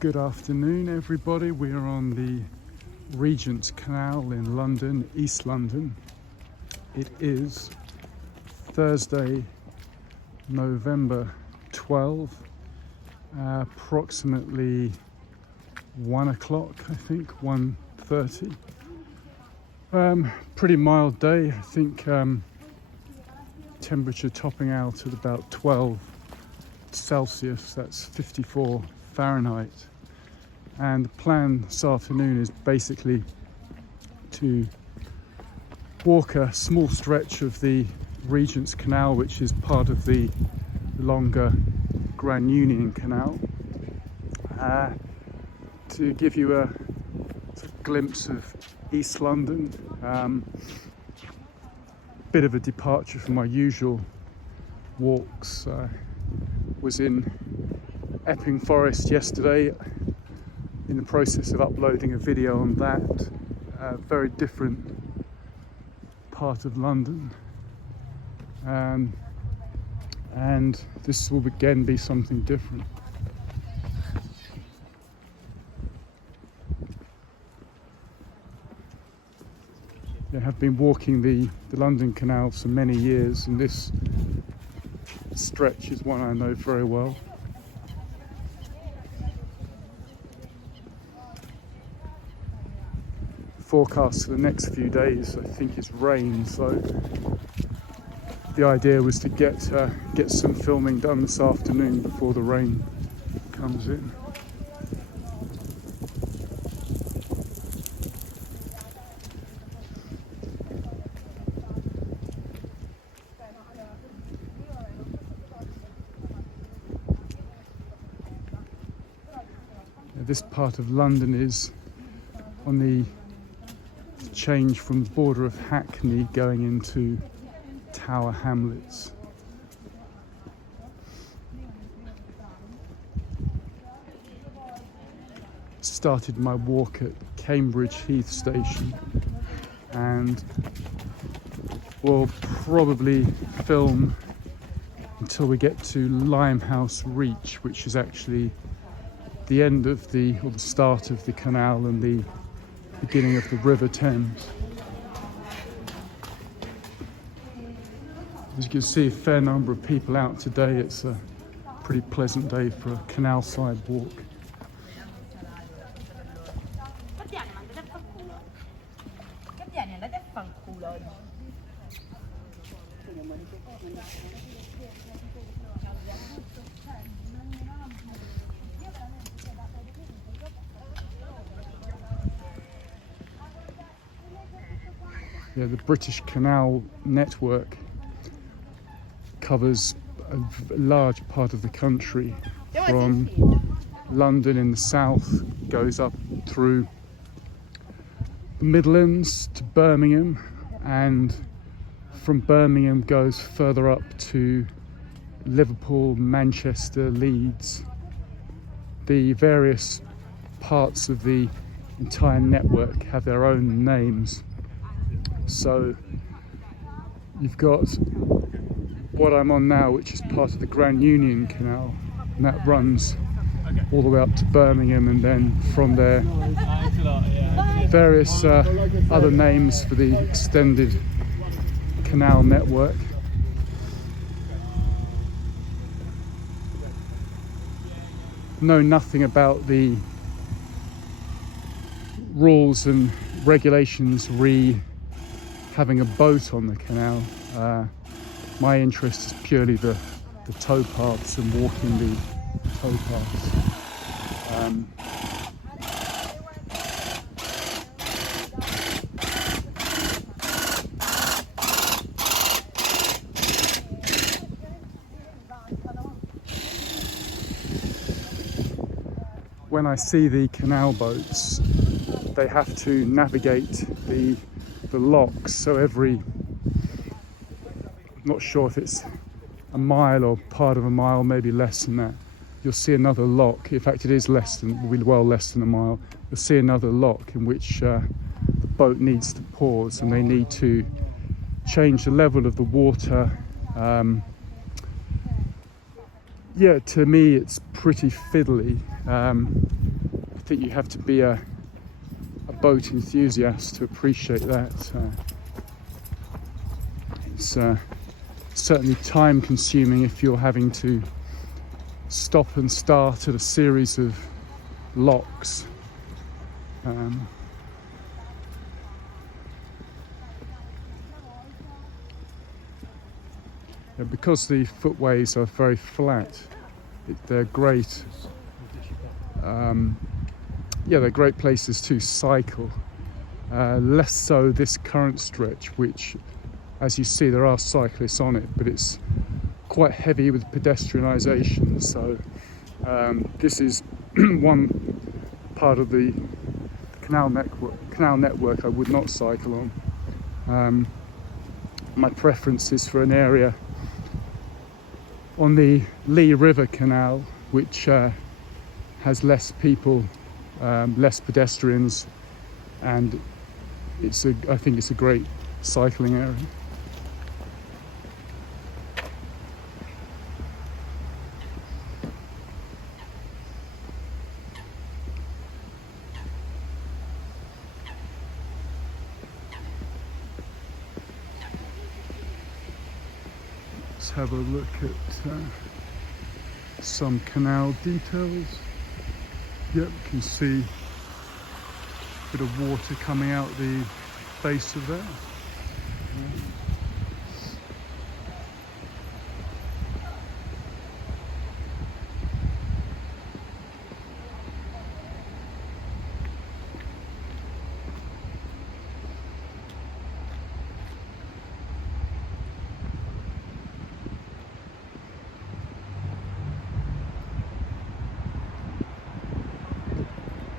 Good afternoon, everybody. We are on the Regents Canal in London, East London. It is Thursday, November 12, approximately 1 o'clock, I think, 1:30. Pretty mild day, I think. Temperature topping out at about 12 Celsius, that's 54 Fahrenheit. And the plan this afternoon is basically to walk a small stretch of the Regents Canal, which is part of the longer Grand Union Canal, to give you a glimpse of East London. Bit of a departure from my usual walks. Was in Epping Forest yesterday, in the process of uploading a video on that. Very different part of London, and this will again be something different. I have been walking the London Canal for many years, and this stretch is one I know very well. Forecast for the next few days, I think, is rain, so the idea was to get some filming done this afternoon before the rain comes in. This part of London is on the change from the border of Hackney going into Tower Hamlets. Started my walk at Cambridge Heath Station, and will probably film until we get to Limehouse Reach, which is actually the end of the start of the canal and the beginning of the River Thames. As you can see, a fair number of people out today. It's a pretty pleasant day for a canal side walk. Yeah, the British Canal network covers a large part of the country, from London in the south, goes up through the Midlands to Birmingham, and from Birmingham goes further up to Liverpool, Manchester, Leeds. The various parts of the entire network have their own names. So you've got what I'm on now, which is part of the Grand Union Canal, and that runs all the way up to Birmingham, and then from there various other names for the extended canal network. Know nothing about the rules and regulations having a boat on the canal. My interest is purely the towpaths and walking the towpaths. When I see the canal boats, they have to navigate the locks, so every, not sure if it's a mile or part of a mile, maybe less than that, you'll see another lock. In fact, it is less than a mile. You'll see another lock in which the boat needs to pause, and they need to change the level of the water yeah, to me it's pretty fiddly. I think you have to be a boat enthusiast to appreciate that. It's certainly time consuming if you're having to stop and start at a series of locks. Because the footways are very flat, they're great. They're great places to cycle. Less so this current stretch, which, as you see, there are cyclists on it, but it's quite heavy with pedestrianisation. So this is one part of the canal network I would not cycle on. My preference is for an area on the Lee River Canal, which has less people, less pedestrians, and I think it's a great cycling area. Let's have a look at some canal details. Yep, you can see a bit of water coming out the base of that.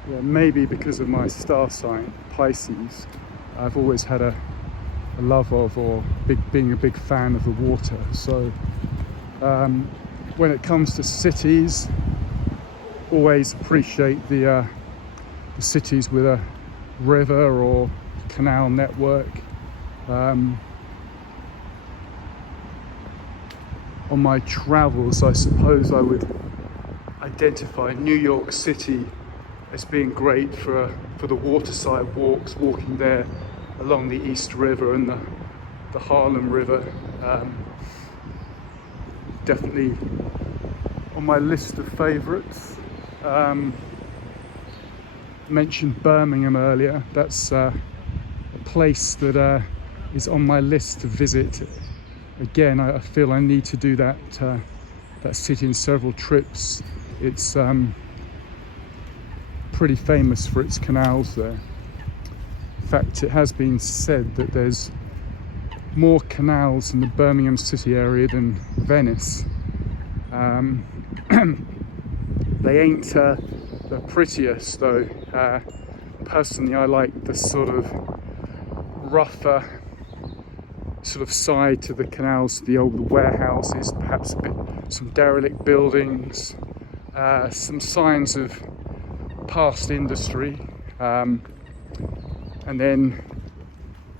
Yeah, maybe because of my star sign, Pisces, I've always had a love of being a big fan of the water. So when it comes to cities, always appreciate the cities with a river or canal network. On my travels, I suppose I would identify New York City as being great for the waterside walks, walking there along the East River and the Harlem River. Definitely on my list of favourites. Mentioned Birmingham earlier. That's a place that is on my list to visit. Again, I feel I need to do that city in several trips. It's pretty famous for its canals there. In fact, it has been said that there's more canals in the Birmingham city area than Venice. They ain't the prettiest though. Personally, I like the sort of rougher sort of side to the canals, the old warehouses, perhaps some derelict buildings, some signs of past industry, and then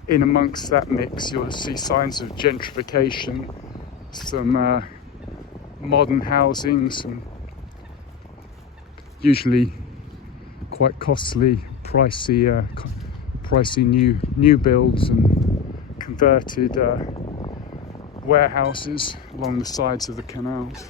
in amongst that mix you'll see signs of gentrification, some modern housing, some usually quite costly, pricey new builds and converted warehouses along the sides of the canals.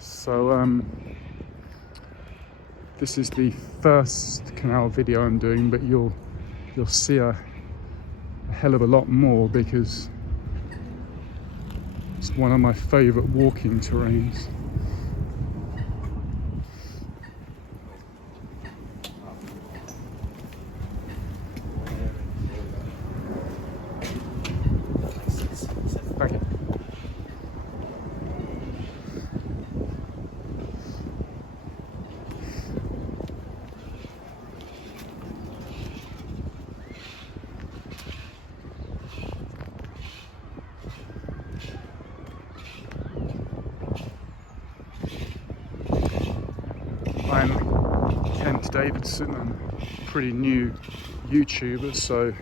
So this is the first canal video I'm doing, but you'll see a hell of a lot more because it's one of my favourite walking terrains. Okay. I'm Kent Davidson, and pretty new YouTuber, so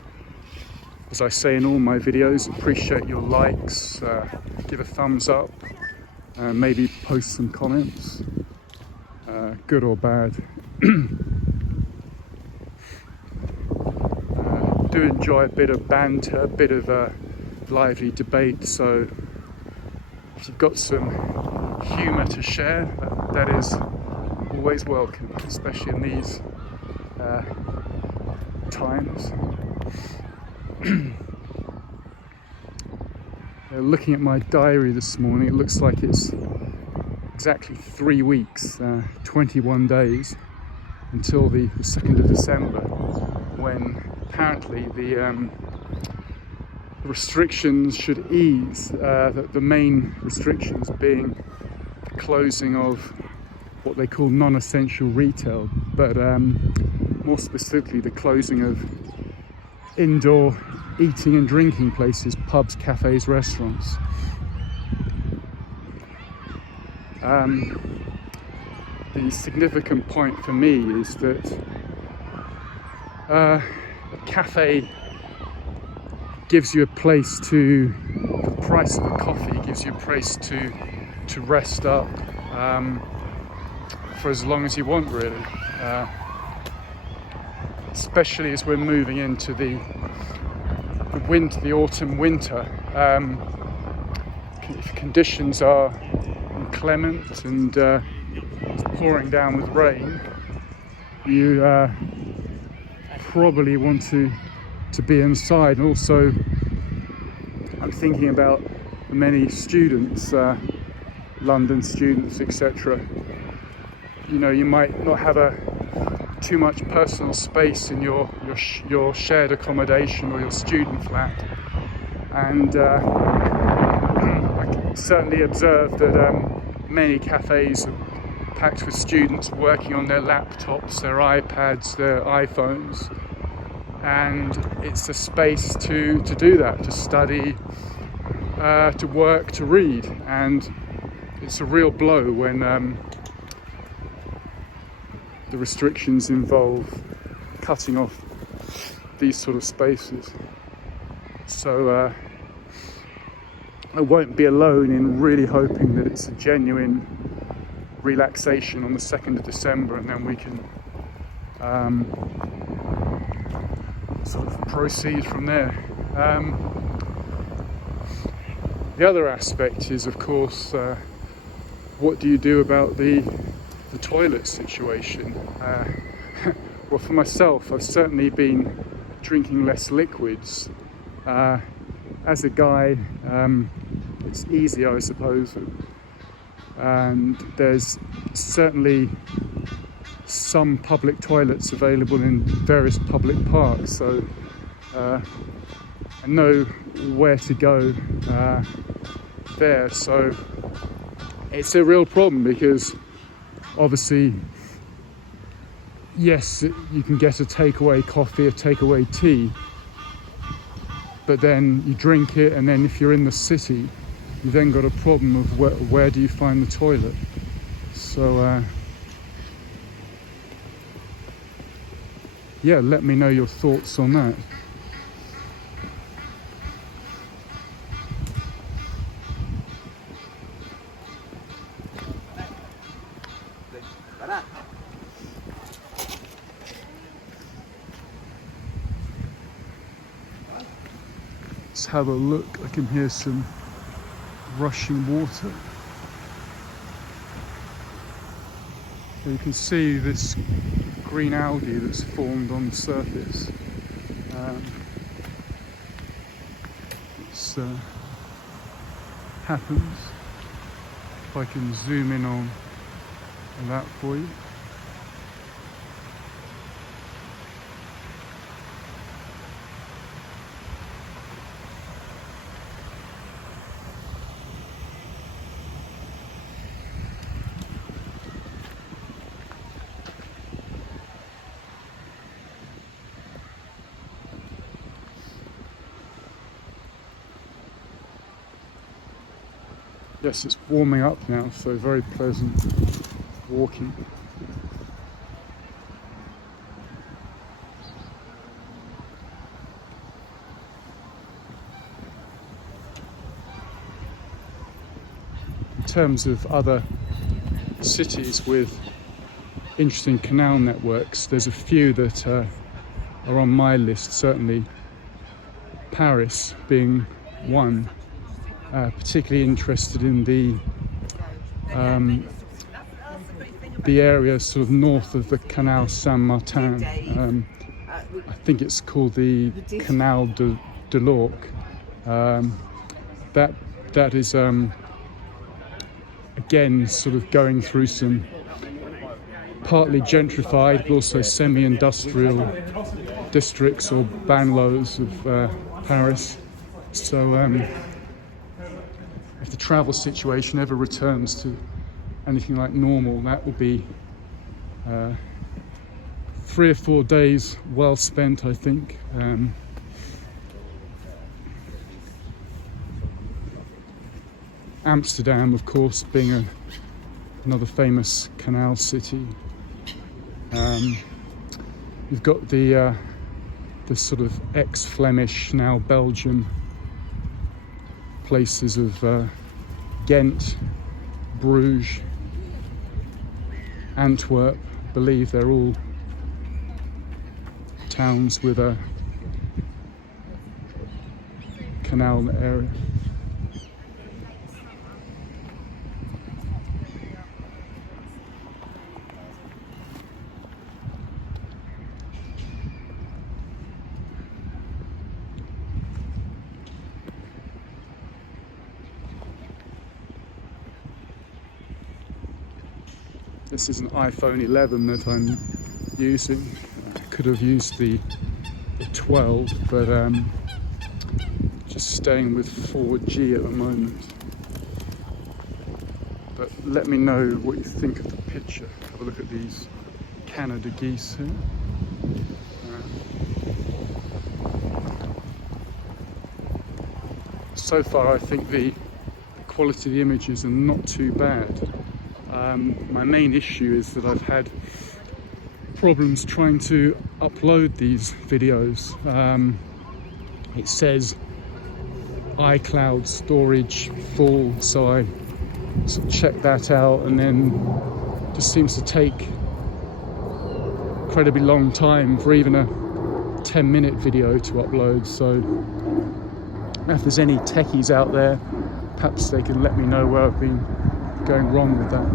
as I say in all my videos, appreciate your likes, give a thumbs up, maybe post some comments, good or bad. Do enjoy a bit of banter, a bit of lively debate, so if you've got some humour to share, that is always welcome, especially in these times. Looking at my diary this morning, it looks like it's exactly 3 weeks, 21 days until the 2nd of December, when apparently the restrictions should ease, the main restrictions being the closing of what they call non-essential retail, but more specifically the closing of indoor eating and drinking places, pubs, cafes, restaurants. The significant point for me is that a cafe gives you a place to, the price of a coffee gives you a place to rest up for as long as you want, really. Especially as we're moving into the autumn, winter. If conditions are inclement and it's pouring down with rain, you probably want to be inside. And also, I'm thinking about the many students, London students, etc. You know, you might not have too much personal space in your shared accommodation or your student flat, and I can certainly observe that many cafes are packed with students working on their laptops, their iPads, their iPhones, and it's a space to do that, to study, to work, to read. And it's a real blow when the restrictions involve cutting off these sort of spaces. So I won't be alone in really hoping that it's a genuine relaxation on the 2nd of December, and then we can sort of proceed from there. The other aspect is, of course, what do you do about the toilet situation? Well, for myself, I've certainly been drinking less liquids. As a guy, it's easier, I suppose, and there's certainly some public toilets available in various public parks, so I know where to go there. So it's a real problem because obviously, yes, you can get a takeaway coffee, a takeaway tea, but then you drink it, and then if you're in the city, you then got a problem of where do you find the toilet. So yeah, let me know your thoughts on that. Let's have a look. I can hear some rushing water. So you can see this green algae that's formed on the surface. It happens. If I can zoom in on that for you. Yes, it's warming up now, so very pleasant walking. terms of other cities with interesting canal networks, there's a few that are on my list, certainly Paris being one. Particularly interested in the area sort of north of the Canal Saint-Martin. I think it's called the Canal de l'Orque. That is again sort of going through some partly gentrified but also semi-industrial districts or banlieues of Paris. So if the travel situation ever returns to anything like normal, that will be 3 or 4 days well spent, I think. Amsterdam, of course, being another famous canal city. You've got the sort of ex-Flemish, now Belgian places of Ghent, Bruges, Antwerp. I believe they're all towns with a canal area. This is an iPhone 11 that I'm using. I could have used the 12, but just staying with 4G at the moment. But let me know what you think of the picture. Have a look at these Canada geese here. So far I think the quality of the images are not too bad. My main issue is that I've had problems trying to upload these videos. It says iCloud storage full, so I sort of checked that out, and then it just seems to take incredibly long time for even a 10-minute video to upload. So if there's any techies out there, perhaps they can let me know where I've been going wrong with that.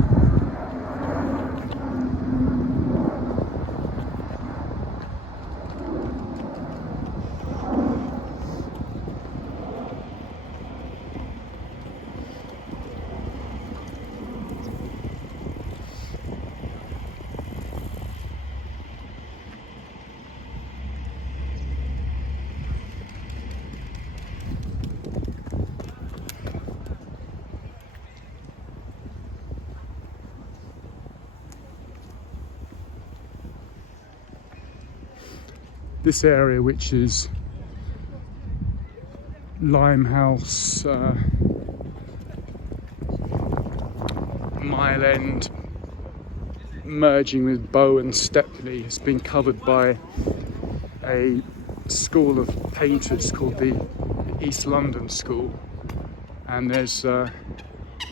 This area, which is Limehouse, Mile End, merging with Bow and Stepney, has been covered by a school of painters called the East London School, and there's 1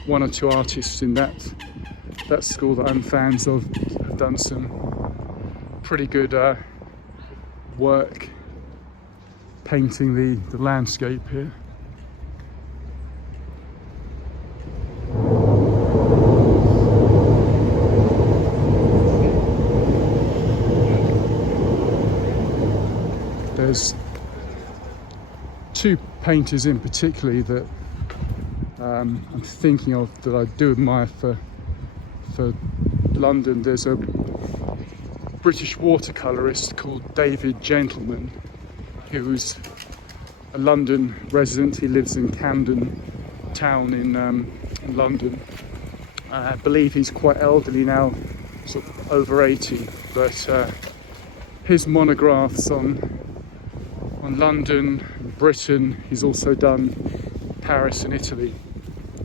or 2 artists in that school that I'm fans of. Have done some pretty good work painting the landscape here. There's 2 painters in particular that I'm thinking of that I do admire for London. There's a British watercolourist called David Gentleman, who's a London resident. He lives in Camden Town in London. I believe he's quite elderly now, sort of over 80, but his monographs on London, Britain, he's also done Paris and Italy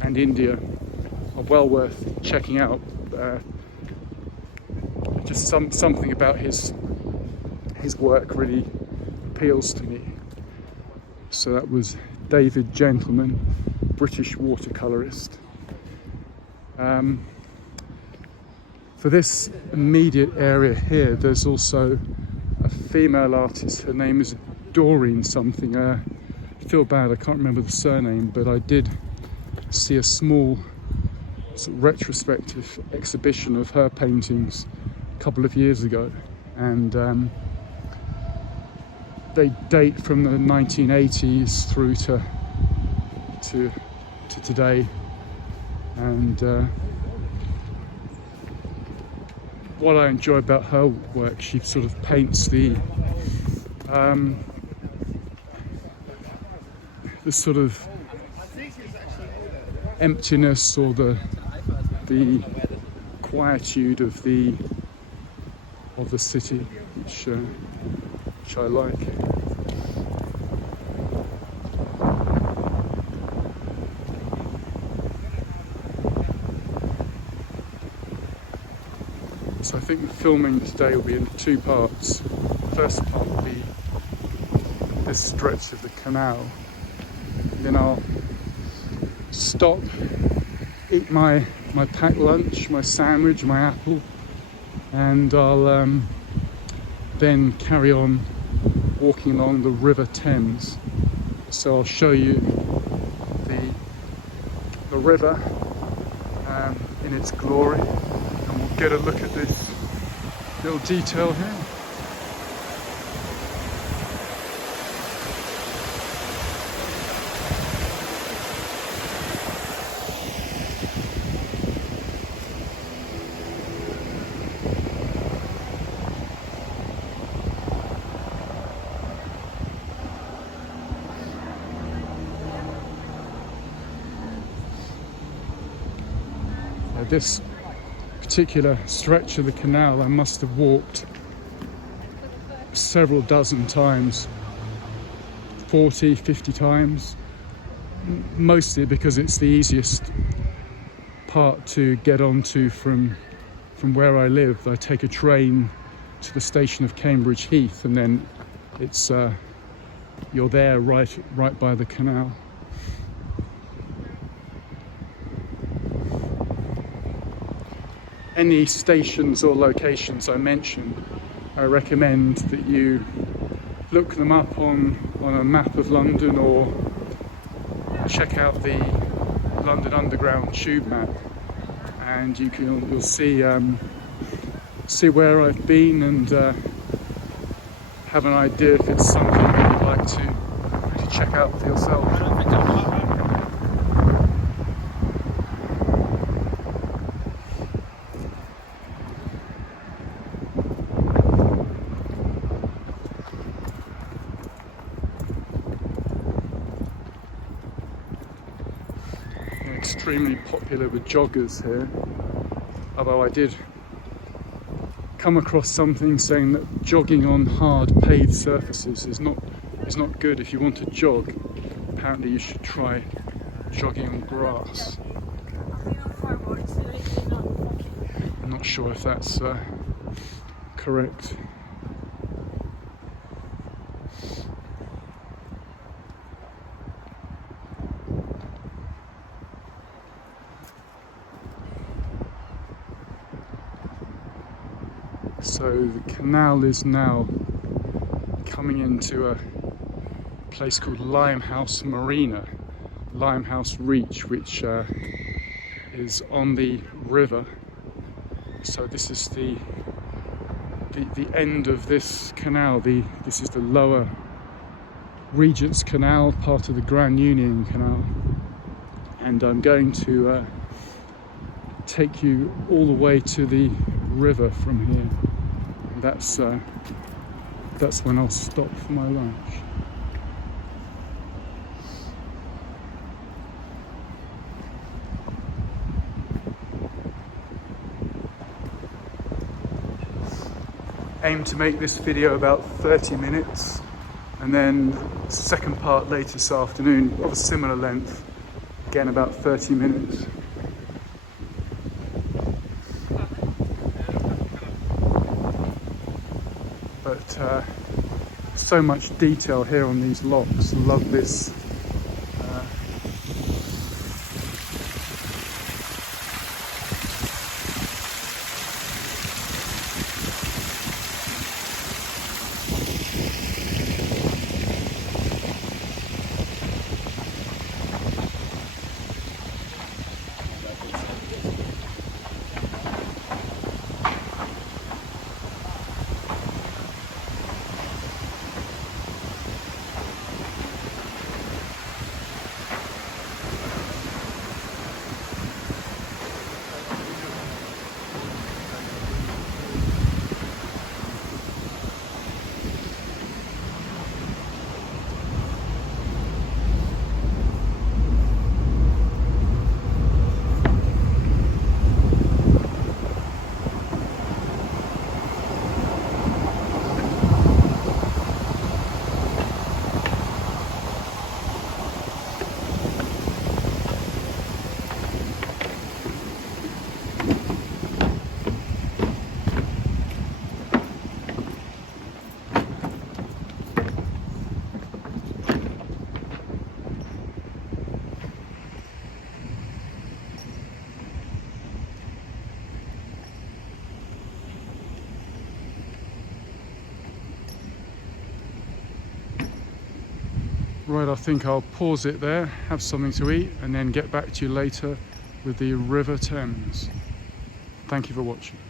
and India, are well worth checking out. Just something about his work really appeals to me. So that was David Gentleman, British watercolourist. For this immediate area here, there's also a female artist. Her name is Doreen something. I feel bad, I can't remember the surname, but I did see a small sort of retrospective exhibition of her paintings a couple of years ago, and they date from the 1980s through to today. And what I enjoy about her work, she sort of paints the sort of emptiness or the quietude of the city, which I like. So I think the filming today will be in two parts. The first part will be this stretch of the canal. Then I'll stop, eat my packed lunch, my sandwich, my apple, and I'll then carry on walking along the River Thames. So I'll show you the river in its glory, and we'll get a look at this little detail here. This particular stretch of the canal I must have walked several dozen times, 40, 50 times, mostly because it's the easiest part to get onto from where I live. I take a train to the station of Cambridge Heath, and then it's you're there right by the canal. Any stations or locations I mention, I recommend that you look them up on a map of London, or check out the London Underground tube map, and you'll see where I've been and have an idea if it's something you'd like to check out for yourself. Extremely popular with joggers here, although I did come across something saying that jogging on hard paved surfaces is not good. If you want to jog, apparently you should try jogging on grass. I'm not sure if that's correct. So the canal is now coming into a place called Limehouse Marina, Limehouse Reach, which is on the river. So this is the end of this canal. This is the lower Regents Canal, part of the Grand Union Canal, and I'm going to take you all the way to the river from here. That's when I'll stop for my lunch. Aim to make this video about 30 minutes, and then the second part later this afternoon of a similar length, again about 30 minutes. But so much detail here on these locks. Love this. Right, I think I'll pause it there, have something to eat, and then get back to you later with the River Thames. Thank you for watching.